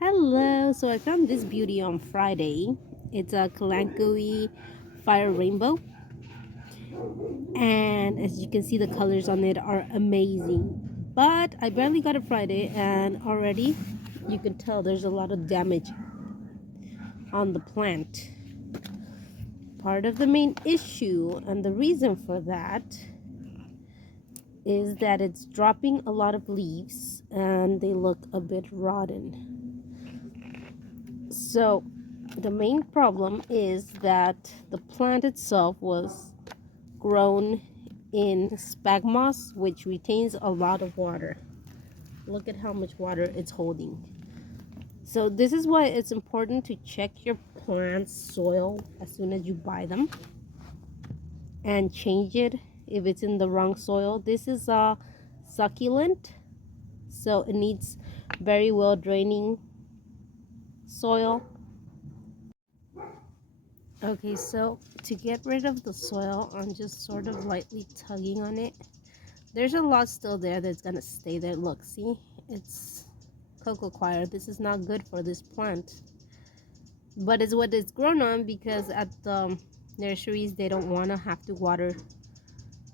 Hello, so I found this beauty on Friday. It's a Kalanchoe Fire Rainbow, and as you can see, the colors on it are amazing. But I barely got it Friday, and already you can tell there's a lot of damage on the plant. Part of the main issue, and the reason for that, is that it's dropping a lot of leaves and they look a bit rotten. So the main problem is that the plant itself was grown in spag moss, which retains a lot of water. Look at how much water it's holding. So this is why it's important to check your plant's soil as soon as you buy them and change it if it's in the wrong soil. This is a succulent, so it needs very well draining soil. Okay, so to get rid of the soil, I'm just sort of lightly tugging on it. There's a lot still there that's gonna stay there. Look, see, it's cocoa coir. This is not good for this plant, but it's what it's grown on, because at the nurseries they don't want to have to water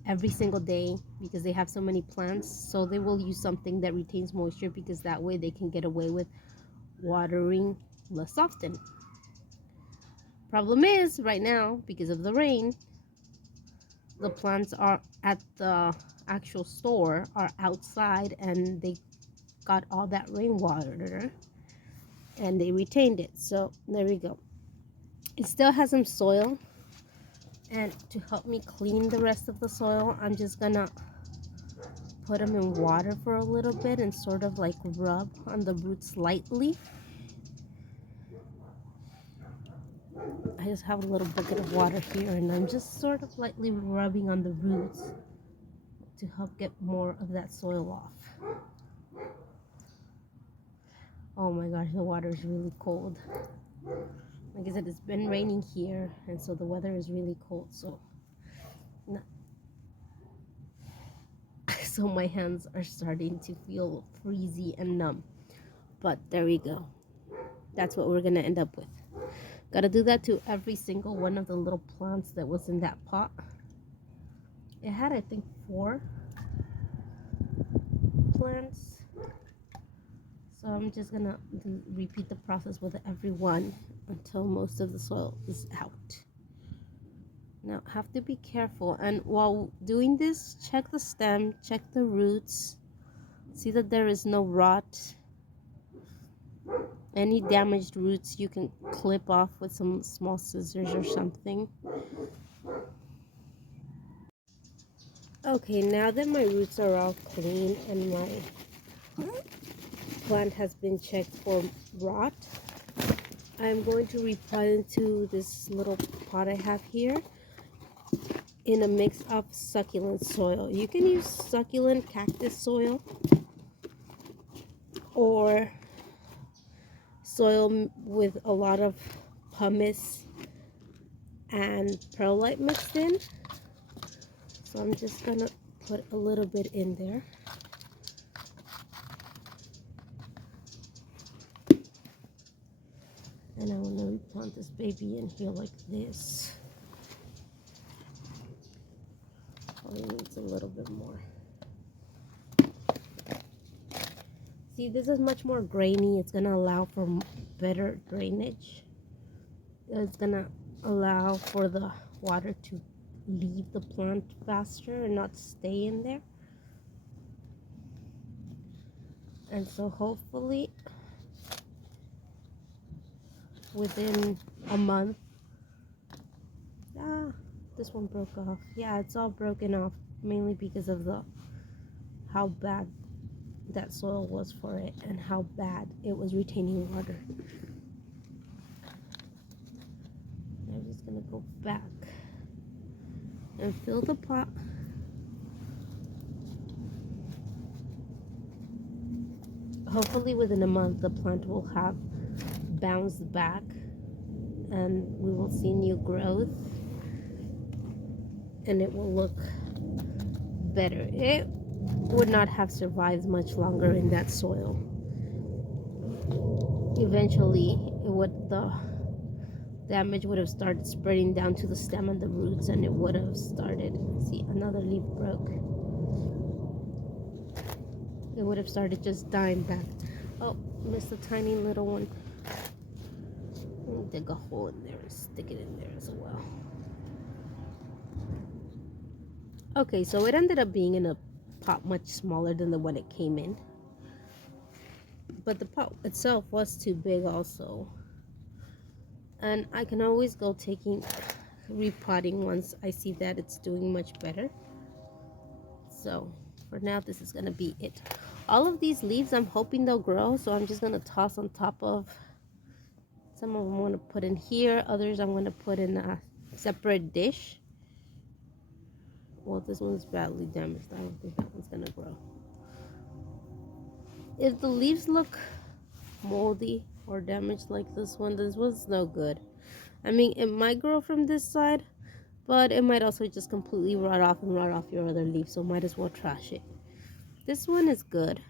every single day because they have so many plants, so they will use something that retains moisture, because that way they can get away with watering less often. Problem is, right now, because of the rain, the plants are at the actual store are outside, and they got all that rainwater and they retained it. So there we go. It still has some soil, and to help me clean the rest of the soil, I'm just gonna put them in water for a little bit and sort of like rub on the roots lightly. I just have a little bucket of water here, and I'm just sort of lightly rubbing on the roots to help get more of that soil off. Oh my gosh, the water is really cold. Like I said, it's been raining here, and so the weather is really cold. So my hands are starting to feel freezy and numb. But there we go. That's what we're gonna end up with. Gotta do that to every single one of the little plants that was in that pot. It had, I think, 4 plants. So I'm just gonna repeat the process with every one until most of the soil is out. Now, have to be careful, and while doing this, check the stem, check the roots, see that there is no rot. Any damaged roots you can clip off with some small scissors or something. Okay, now that my roots are all clean and my plant has been checked for rot, I'm going to repot into this little pot I have here in a mix of succulent soil. You can use succulent cactus soil or soil with a lot of pumice and perlite mixed in. So I'm just gonna put a little bit in there. And I want to replant this baby in here like this. Probably needs a little bit more. See, this is much more grainy. It's gonna allow for better drainage. It's gonna allow for the water to leave the plant faster and not stay in there. And so hopefully within a month, this one broke off. Yeah, it's all broken off, mainly because of how bad that soil was for it and how bad it was retaining water. I'm just gonna go back and fill the pot. Hopefully within a month the plant will have bounced back and we will see new growth and it will look better. It would not have survived much longer in that soil. eventually the damage would have started spreading down to the stem and the roots, and it would have started, see, another leaf broke. It would have started just dying back. Oh, missed a tiny little one. Let me dig a hole in there and stick it in there as well. Okay, so it ended up being in a pot much smaller than the one it came in, but the pot itself was too big also, and I can always go taking repotting once I see that it's doing much better. So for now, this is gonna be it. All of these leaves, I'm hoping they'll grow, so I'm just gonna toss on top of. Some of them I'm gonna put in here, others I'm gonna put in a separate dish. Well, this one's badly damaged. I don't think that one's gonna grow. If the leaves look moldy or damaged like this one's no good. I mean, it might grow from this side, but it might also just completely rot off your other leaves, so might as well trash it. This one is good,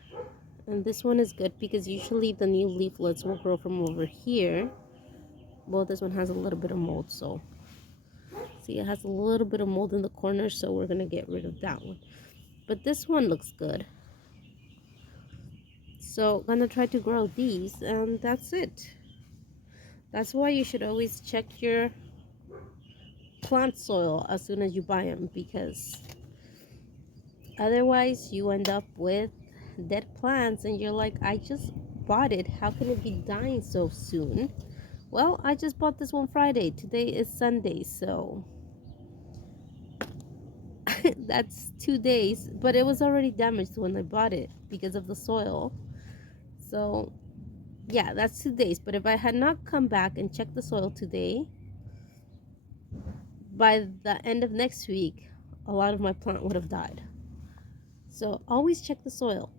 and this one is good because usually the new leaflets will grow from over here. Well, this one has a little bit of mold, so see, it has a little bit of mold in the corner, so we're gonna get rid of that one. But this one looks good, so gonna try to grow these, and that's it. That's why you should always check your plant soil as soon as you buy them, because otherwise you end up with dead plants and you're like, I just bought it, how can it be dying so soon? Well, I just bought this one Friday, today is Sunday, so that's 2 days, but it was already damaged when I bought it because of the soil. So yeah, that's 2 days, but if I had not come back and checked the soil today, by the end of next week a lot of my plant would have died. So always check the soil.